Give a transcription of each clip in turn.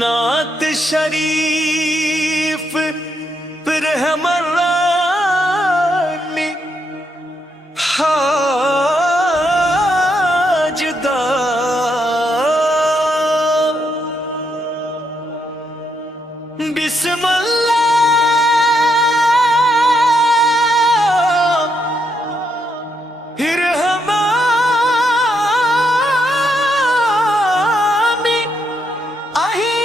नात शरीफ पर हमरानी हाजदा बिस्मिल्लाह हिरहमानी आही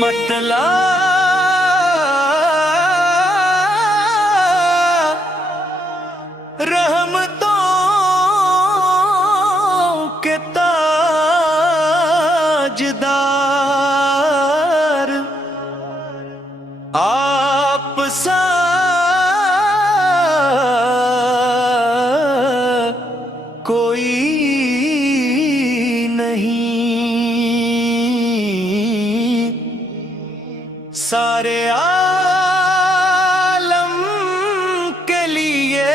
मतला रहमतों के ताजदार आप सा कोई नहीं, सारे आलम के लिए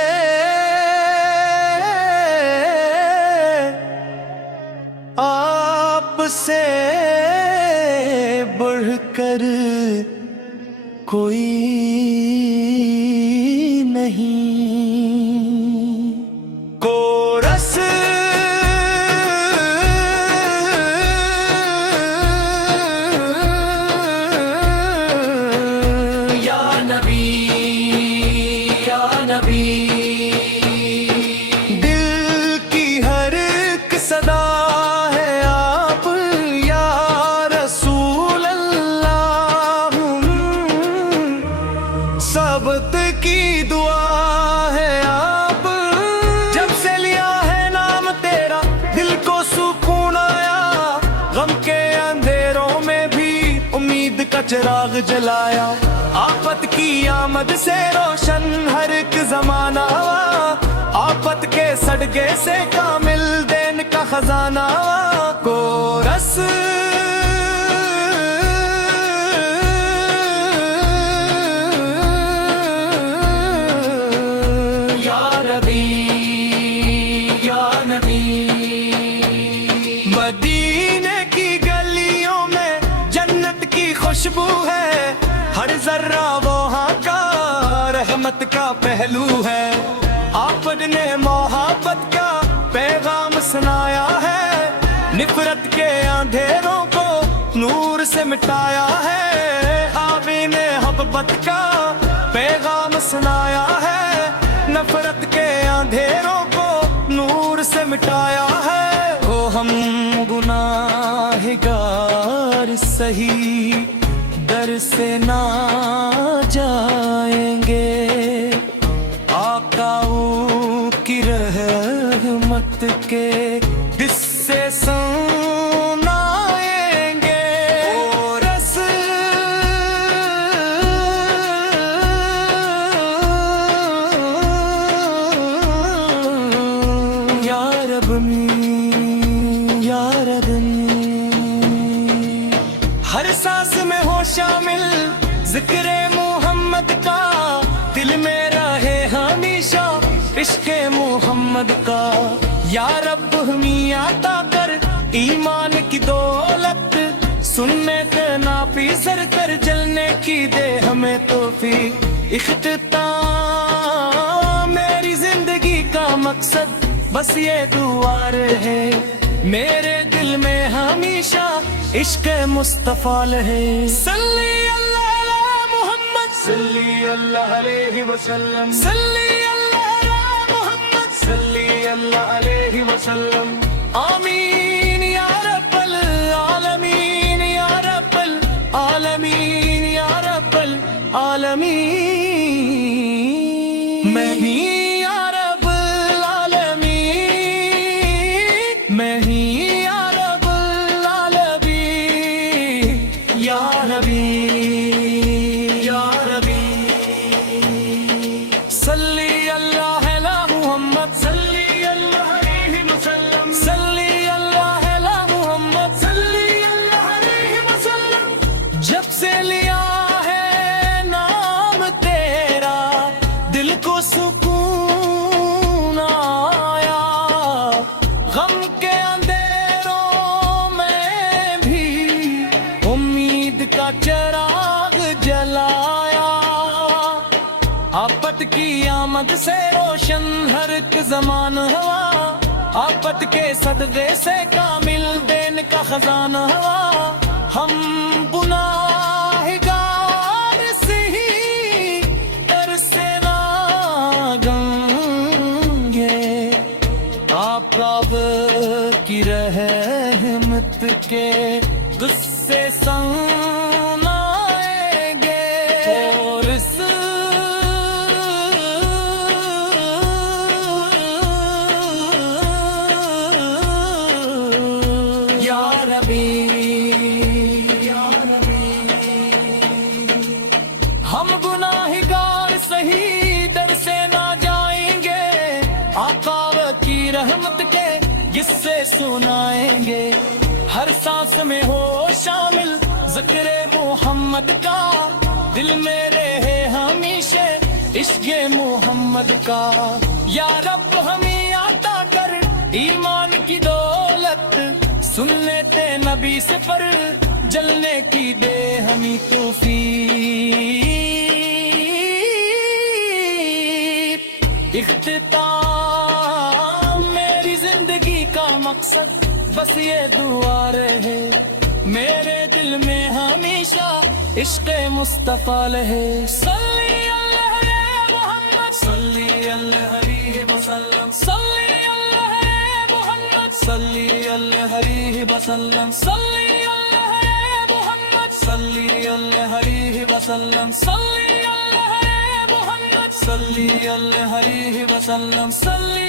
आपसे बढ़कर कोई नहीं। कोरस या नबी या नबी, दिल की हर एक सदा है आप या रसूल अल्लाह, सबत की दुआ है आप, जब से लिया है नाम तेरा दिल को सुकून आया, गम के अंधेरों में भी उम्मीद का चिराग जलाया, आफत की आमद से रोशन हर एक जमाना, आफत के सड़के से कामिल देन का खजाना। कोरस या नबी या नबी, मदीने की गलियों में जन्नत की खुशबू है, हर जर्रा वहाँ का रहमत का पहलू है, आपने मोहब्बत का पैगाम सुनाया है, निफरत के अंधेरों को नूर से मिटाया है, आपने मोहब्बत का पैगाम सुनाया है, नफरत के अंधेरों को नूर से मिटाया है। ओ हम गुनाहगार सही दर से ना जाएंगे, आकाओ की रहमत के किस्से सुनाएंगे। कोरस या रब या रब, हर सांस में हो शामिल जिक्र मोहम्मद का, दिल में रहे हमेशा इश्क़ मोहम्मद का, या रब हमें अता कर ईमान की दौलत, सुनने के नापी सर कर जलने की दे हमें तौफीक, इख्तिताम मेरी जिंदगी का मकसद बस ये दुआ है, मेरे दिल में हमेशा इश्क़ मुस्तफ़ा है। सल्ली अल्लाह अला मुहम्मद सल्ली अल्लाह अलैहि वसल्लम, सल्ली अल्लाह अला मुहम्मद सल्ली अल्लाह अलैहि वसल्लम। आमीन या रब्बल आलमीन या रब्बल आलमीन या रब्बल आलमीन। मैं ही या रब्बल आलमीन, मैं ही या रब्बल आलमीन, या नबी या नबी। सल्ली अल्लाह अला मुहम्मद सल्ली अल्लाह अलैहि वसल्लम, सल्ली अल्लाह अला मुहम्मद کا چراغ جلایا، آفت کی آمد سے روشن ہر ایک زمان ہوا، آفت کے صدقے سے کامل دین کا خزانہ ہوا، ہم گناہگار سے ہی در سے نہ گنگے، آپ رب کی رحمت کے غصے سن آئیں گے، اور یا ربی ہم گناہگار صحیح در سے نہ جائیں گے، آقا کی رحمت کے قصے سنائیں گے، ہر سانس میں ہو شامل ذکر محمد کا، دل میں رہے ہمیشہ عشق محمد کا، یا رب ہمیں عطا کر ایمان کی دولت، سنت نبی سے پر جلنے کی دے ہمیں توفیق، اختتام میری زندگی کا مقصد بس یہ دعا رہے، میرے دل میں ہمیشہ عشق مصطفیٰ رہے، صلی اللہ علیہ محمد، صلی اللہ علیہ وسلم، صلی اللہ علیہ محمد، صلی اللہ علیہ وسلم، صلی اللہ علیہ محمد، صلی اللہ علیہ وسلم، صلی اللہ علیہ محمد، صلی اللہ علیہ وسلم، صلی